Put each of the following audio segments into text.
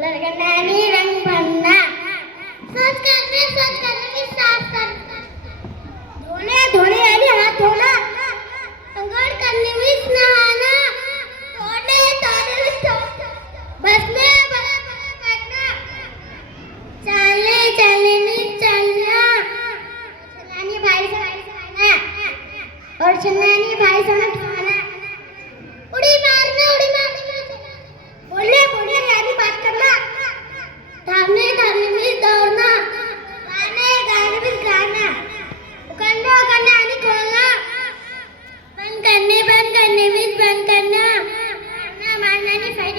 Colour करना नहीं, रंग भरना, सोच करने की साफ करना, धोने धोने यानी हाथ धोना, अंगड़ करने में नहाना, तोड़ने तोड़ने में बसने बैठना, चलने चलने में चलना, चलानी भाई से खाना और चलानी भाई से खाना, उड़ी मारना बोलने बोलने यानी बात करना, थामने थामने में दौड़ना, गाने गाने में गाना, उकड़ना उकड़ना यानी खोलना, बंद करने में बंद करना, मारना नहीं साइड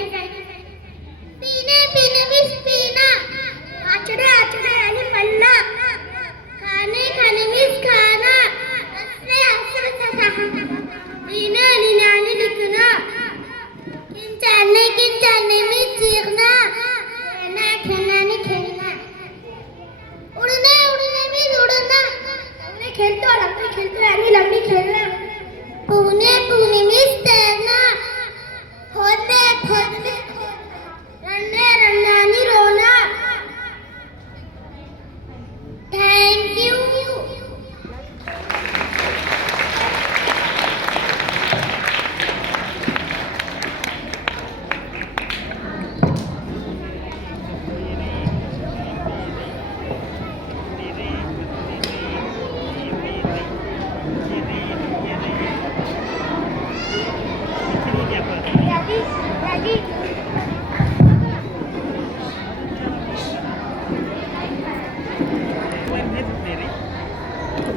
पीने पीने में पीना, आचड़े आचड़े यानी पल्ला, खाने खाने में खाना, हंसने हंसने लीना लीना यानी लिखना, किंचाने में चीखना, खेलना खेलना नहीं खेलना, उड़ने उड़ने में उड़ना, उड़ने खेलते यानी लंबी खेलना, पूने पूने में तैरना, खोदने खोदने रन्ने रन्ना नहीं रोना। Thank you.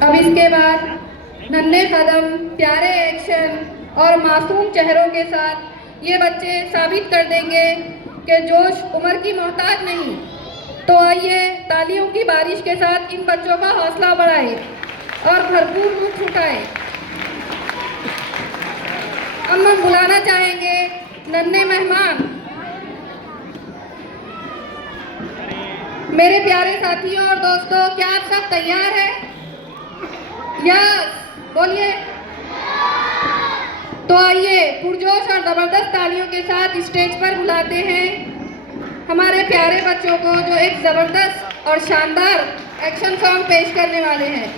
अब इसके बाद नन्हे कदम, प्यारे एक्शन और मासूम चेहरों के साथ ये बच्चे साबित कर देंगे कि जोश उम्र की मोहताज नहीं। तो आइए तालियों की बारिश के साथ इन बच्चों का हौसला बढ़ाएं और भरपूर लुत्फ उठाएं। अब हम बुलाना चाहेंगे नन्हे मेहमान। मेरे प्यारे साथियों और दोस्तों, क्या आप सब तैयार हैं? यस बोलिए। तो आइए पुरजोश और ज़बरदस्त तालियों के साथ स्टेज पर बुलाते हैं हमारे प्यारे बच्चों को, जो एक ज़बरदस्त और शानदार एक्शन सॉन्ग पेश करने वाले हैं।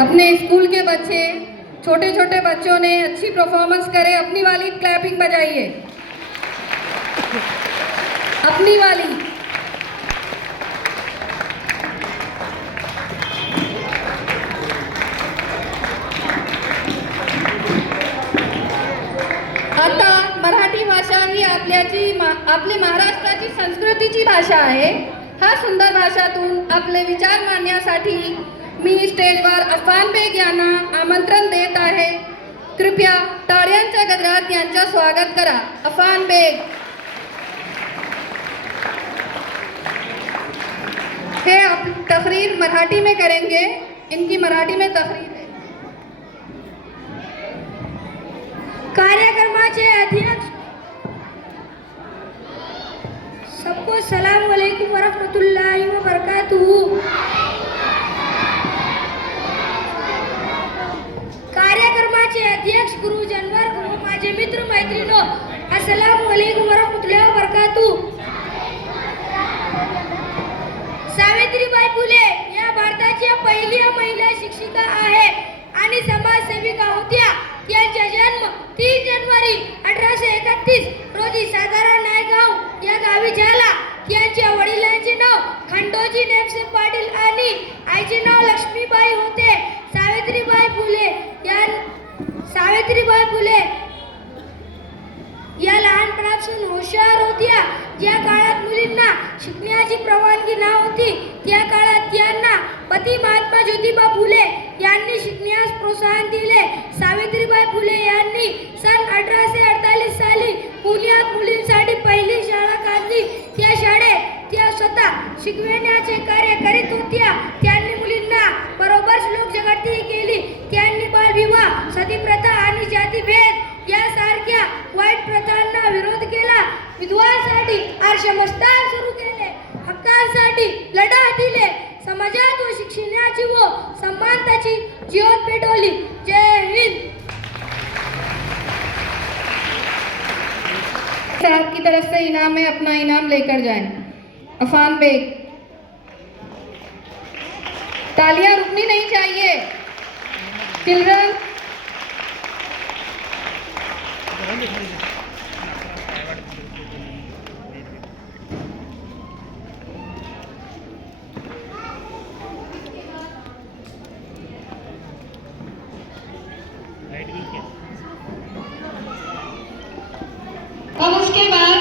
अपने स्कूल के बच्चे, छोटे छोटे बच्चों ने अच्छी परफॉर्मेंस करे, अपनी वाली क्लैपिंग बजाइए, अपनी वाली। आता मराठी भाषा ही आपली महाराष्ट्राची संस्कृतीची भाषा आहे। हा सुंदर भाषातून आपले विचार मांडण्यासाठी मी स्टेजवर अफान बेग यांना आमंत्रण देत आहे। कृपया टाळ्यांच्या गजरात यांचे स्वागत करा। अफान बेग हे तकरीर मराठी में करेंगे। इनकी मराठी में तकरीर है। कार्यक्रमाचे अध्यक्ष, सबको सलाम वालेकुम वरहमतुल्लाहि व बरकातुहू। कार्यक्रमाचे अध्यक्ष गुरुजनवर्ग व माझे मित्र मैत्रिणो, अस्सलाम वालेकुम वरहमतुल्लाहि व बरकातुहू। सावित्रीबाई फुले या भारताच्या पहिल्या महिला शिक्षिका आहेत आणि समाजसेविका होत्या। त्यांचा जन्म 3 जानेवारी 1831 रोजी सातारा नायगाव या गावी झाला। त्यांच्या वडिलांचे नाव खंडोजी नेमसे पाटील आणि आईचे नाव लक्ष्मीबाई होते। सावित्रीबाई फुले या लहानपणापासून हुशार होत्या। ज्या काळात मुलींना शिकण्याची परवानगी नव्हती त्या काळात त्यांना पती महात्मा ज्योतिबा फुले यांनी शिकण्यास प्रोत्साहन दिले। सावित्रीबाई फुले यांनी सन 1848 साली पुण्यात मुलींसाठी पहिली शाळा काढली। त्या शाळेत त्या स्वतः शिकवण्याचे कार्य करीत होत्या। त्यांनी मुलींना बरोबर श्लोक जगती केली। त्यांनी बालविवाह, सतीप्रथा आणि जातीभेद यासारख्या वाईट प्रथांना विरोध केला। विधवांसाठी आश्रमस्थान सुरू केले। हक्कांसाठी लढा दिले। समाजात व शिक्षणाची व समानतेची ज्योत पेटवली। जय हिंद। साहब की तरफ से इनाम में अपना इनाम लेकर जाएं। अफान बेग। तालियां रुकनी नहीं चाहिए। चिल्ड्रन अब उसके बाद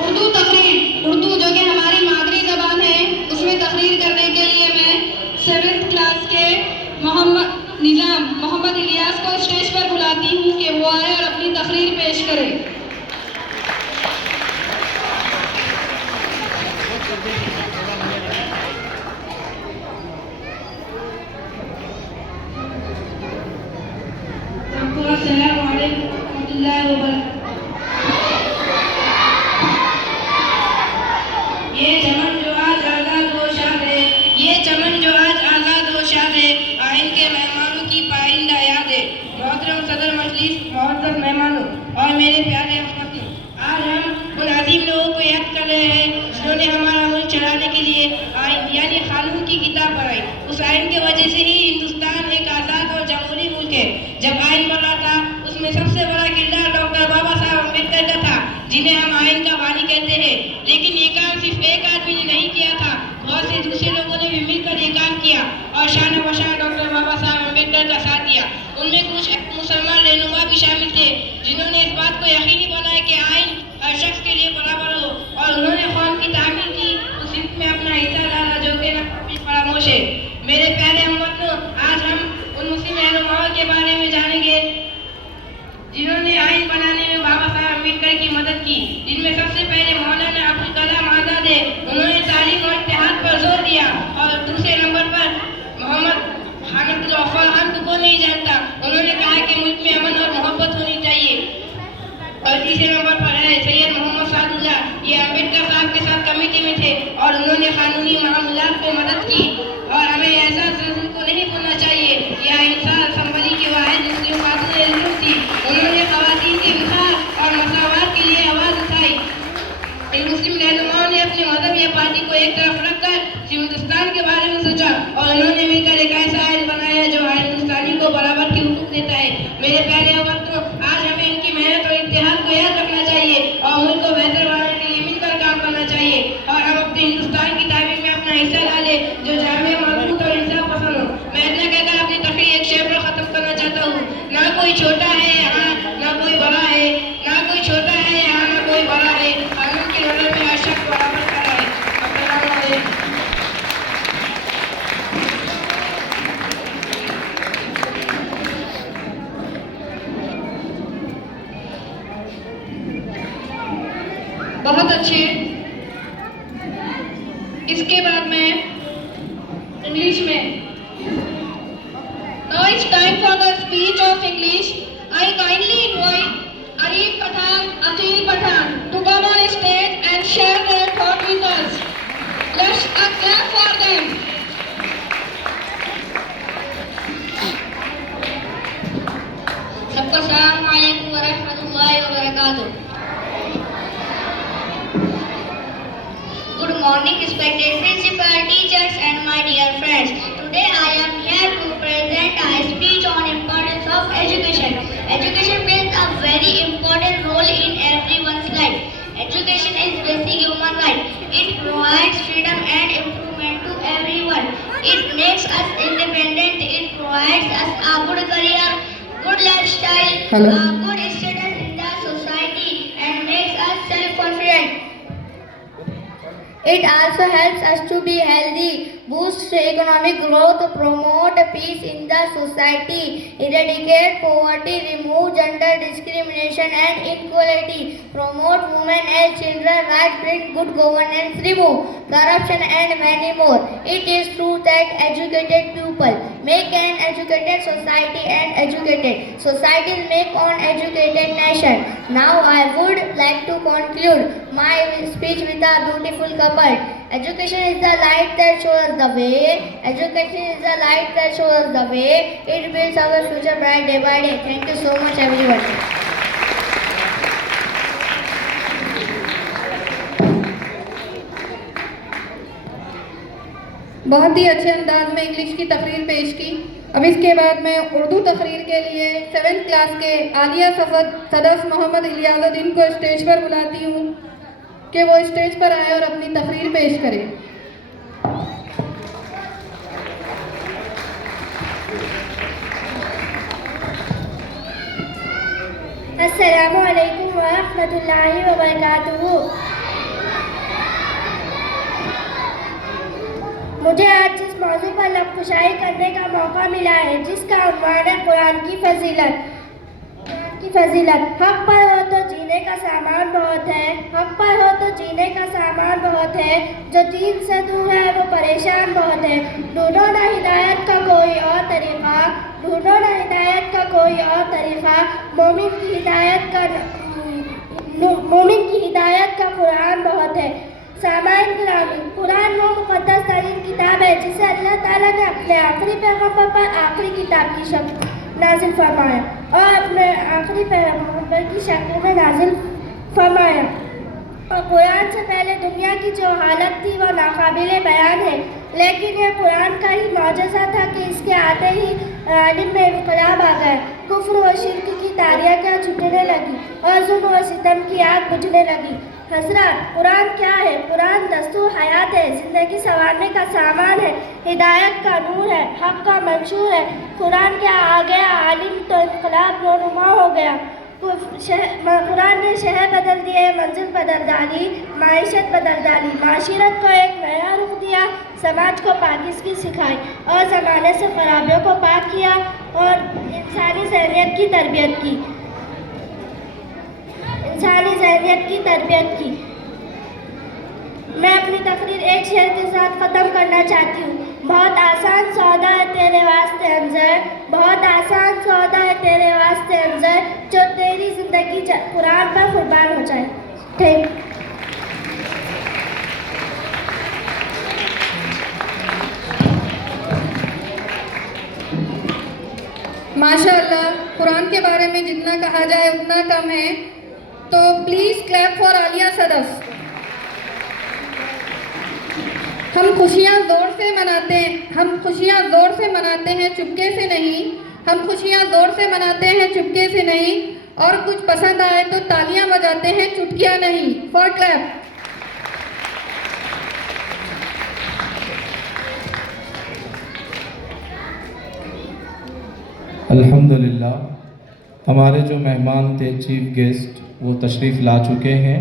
उर्दू तकरीर, उर्दू जो कि हमारी मादरी ज़बान है, उसमें तकरीर करने के लिए मैं 7th क्लास के मोहम्मद इलियास को स्टेज पर बुलाती हूँ कि वो आए और अपनी तकरीर पेश करें। अस्सलामु अलैकुम वरहमतुल्लाहि वबरकातुहू। ये चमन जो आज आज़ाद व शाद है, आइन के मेहमानों की पाइंदा याद है। मोहतरम सदर मजलिस, मोहतरम मेहमानों और मेरे प्यारे हमवतन, आज हम उन अजीम लोगों को याद कर रहे हैं जिन्होंने हमारा मुल्क चलाने के लिए आइन यानी कानून की किताब बनाई। उस आइन की वजह से ही हिंदुस्तान एक आज़ाद और जमहूरी मुल्क है। जब आइन बना था उसमें सबसे बड़ा किरदार डॉक्टर बाबा साहब अम्बेडकर का था, जिन्हें हम आइन का बानी कहते हैं। लेकिन ये काम सिर्फ एक आदमी ने नहीं किया था, बहुत से दूसरे लोगों ने भी मिलकर ये काम किया और शान बशान डॉक्टर बाबा साहब अम्बेडकर का साथ दिया। उनमें कुछ मुसलमान रहनुमा भी शामिल थे जिन्होंने इस बात को यकीनी बनाया कि आइन हर शख्स के लिए बराबर हो, और उन्होंने कौम की तामीर की उस हित में अपना हिस्सा डाला जो कि फरामोश है। मेरे प्यारे हमवतनों, आज हम उन मुस्लिम रहनुमाओं के बारे में जानेंगे जिन्होंने आइन बनाने में बाबा साहब अम्बेडकर की मदद की। जिनमें सबसे पहले मौलाना अबुल कलाम आजाद है। उन्होंने तालीम और इत्तेहाद पर जोर दिया। और दूसरे नंबर पर मोहम्मद हामिद गफ्फार खान को नहीं जानता, उन्होंने कहा कि मुल्क में अमन और मोहब्बत होनी चाहिए। और तीसरे नंबर पर है सैयद मोहम्मद सादुल्लाह। ये अम्बेडकर साहब के साथ कमेटी में थे और उन्होंने कानूनी मामलात में मदद की। और हमें ऐसा को नहीं भूलना चाहिए, यह इंसान असम्बली की वाहिद मुस्लिम खातून थी। उन्होंने खवातीन के विकास और मसावत के लिए छोटा है यहाँ ना कोई बड़ा है, ना कोई छोटा है यहाँ ना कोई बड़ा है। कानून के नजर में हर शख्स बराबर खड़ा है। अस्सलामु अलैकुम। बहुत अच्छे। इसके बाद में इंग्लिश में Now it's time for the speech of English. I kindly invite Arif Pathan, Akhil Pathan to come on stage and share their thought with us. Let's clap for them. सबको अस्सलाम वालेकुम व रहमतुल्लाहि व बरकातुहू। Good morning, respected principal, teachers and my dear friends. Today I am here to present a speech on importance of education. Education plays a very important role in everyone's life. Education is basic human right. It provides freedom and improvement to everyone. It makes us independent. It provides us a good career, good lifestyle, Hello. a good status in the society, and makes us self-confident. It also helps us to be healthy, boost economic growth, promote peace in the society, eradicate poverty, remove gender discrimination and inequality, promote women and children rights, bring good governance, remove corruption and many more. It is true that educated people make an educated society and educated societies make an educated nation. Now I would like to conclude my speech with a beautiful couple. Education is the light that shows the way. Education is the light that shows the way. It builds our future bright day by day. Thank you so much everyone. बहुत ही अच्छे अंदाज में English की तकरीर पेश की। अब इसके बाद मैं उर्दू तकरीर के लिए 7th क्लास के आलिया सदफ मोहम्मद इलियाजुद्दीन को स्टेज पर बुलाती हूँ कि वो स्टेज पर आए और अपनी तकरीर पेश करें। अस्सलामु अलैकुम व रहमतुल्लाहि व बरकातुहू। मुझे आज जिस मौजू पर लफ्ज़ करने का मौका मिला है, जिसका उन्वान है कुरान की फजीलत। हक पर हो तो जीने का सामान बहुत है, हक पर हो तो जीने का सामान बहुत है, जो दीन से दूर है वो परेशान बहुत है। ढूंढो ना हिदायत का कोई और तरीक़ा, ढूंढो ना हिदायत का कोई और तरीक़ा, मोमिन की हिदायत का कुरान बहुत है। सामाइन गिरामी, कुरान वो मुक़द्दस तरीन किताब है जिसे अल्लाह ताला ने अपने आखिरी पैगम्बर पर आखिरी किताब की शक्ल नाजिल फरमाया और अपने आखिरी पैगम्बर की शक्ल में नाजिल फरमाया। और कुरान से पहले दुनिया की जो हालत थी वो नाकाबिले बयान है, लेकिन ये कुरान का ही मौजज़ा था कि इसके आते ही आलिम में इनकलाब आ गया। कुफ्र व शिर्क की तारियाँ छूटने लगी और जुल्म व सितम की आग बुझने लगी। हसरत, कुरान क्या है? कुरान दस्तूर हयात है, ज़िंदगी संवारने का सामान है, हिदायत का नूर है, हक़ का मंशूर है। कुरान क्या आ गया आलिम तो इनकलाब रोनुमा हो गया। कुरान ने शहर बदल दिए, मंजिल बदल डाली, माइशत बदल डाली, माशिरत को एक नया रुख दिया, समाज को पाकिज़गी सिखाई और ज़माने से खराबियों को पाक किया और इंसानी ज़हनियत की तरबियत की। मैं अपनी तकरीर एक शेर के साथ ख़त्म करना चाहती हूँ। बहुत आसान सौदा है तेरे वास्ते अंजर, बहुत आसान सौदा है तेरे वास्ते अंजर, जो तेरी ज़िंदगी कुरान पर कुर्बान हो जाए। Thank you. माशाअल्लाह, कुरान के बारे में जितना कहा जाए उतना कम है, तो please clap for Alia Sadaf. हम खुशियाँ ज़ोर से मनाते हैं, चुपके से नहीं। हम खुशियाँ ज़ोर से मनाते हैं, चुपके से नहीं। और कुछ पसंद आए तो तालियां बजाते हैं, चुटकियाँ नहीं। For clap. अल्हम्दुलिल्लाह, हमारे जो मेहमान थे चीफ गेस्ट वो तशरीफ़ ला चुके हैं।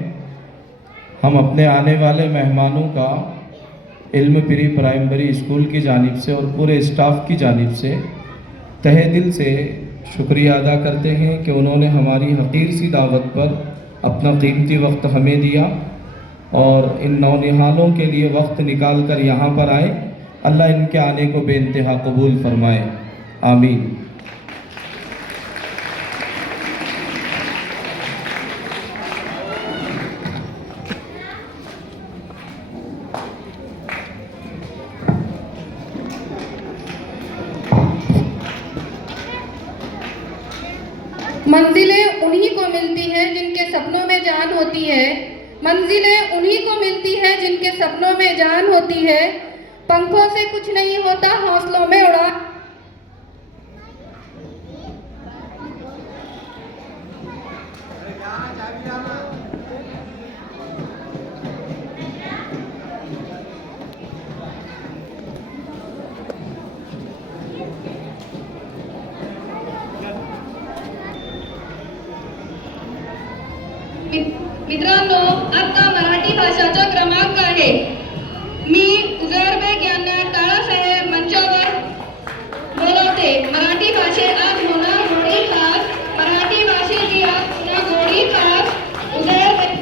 हम अपने आने वाले मेहमानों का इल्म प्री प्राइमरी स्कूल की जानिब से और पूरे स्टाफ की जानिब से तहे दिल से शुक्रिया अदा करते हैं कि उन्होंने हमारी हकीर सी दावत पर अपना कीमती वक्त हमें दिया और इन नौनिहालों के लिए वक्त निकाल कर यहाँ पर आए। अल्लाह इनके आने को बेइंतहा कबूल फरमाए, आमीन। मंजिलें उन्हीं को मिलती हैं जिनके सपनों में जान होती है। मंजिलें उन्हीं को मिलती हैं जिनके सपनों में जान होती है। पंखों से कुछ नहीं होता, हौसलों में उड़ा। मित्रांनो, आता मराठी भाषाचा क्रमांक आहे। मी उजैरबेग यांना टाळासाहेब मंचावर बोलवते। मराठी भाषेत आज होणार गोडी खास, मराठी भाषेची आज होणार गोडी खास। उजैरबेग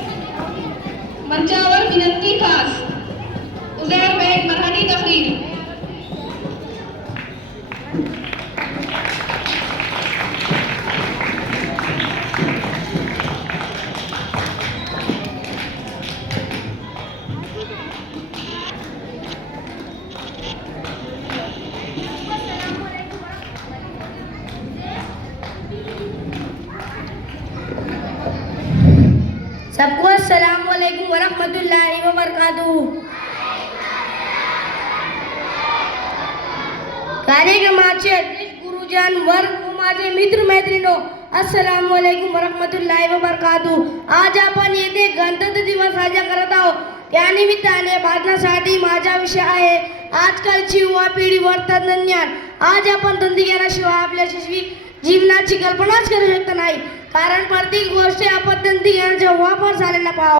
मंचावर विनंती खास। उजैरबेग मराठी तकरीर। सबको अस्सलाम वालेकुम वरहमतुल्लाहि वबरकातुहू। कार्यक्रमाचे अध्यक्ष गुरुजन वर्ग व माझे मित्र मैत्रिणो, अस्सलाम वालेकुम वरहमतुल्लाहि वबरकातुहू। आज आपण येथे गणतंत्र दिवस साजरा करत आहोत। त्यानिमित्ताने भाषणासाठी माझा विषय आहे आजकालची युवा पिढीवर तंत्रज्ञान। आज आपण तंत्रज्ञानाशिवाय आपल्या यशस्वी जीवनाची कल्पनाच करू शकत नाही, कारण प्रत्येक गोष्ट आपण तंत्रज्ञानाचा वापर झालेला पाहावा।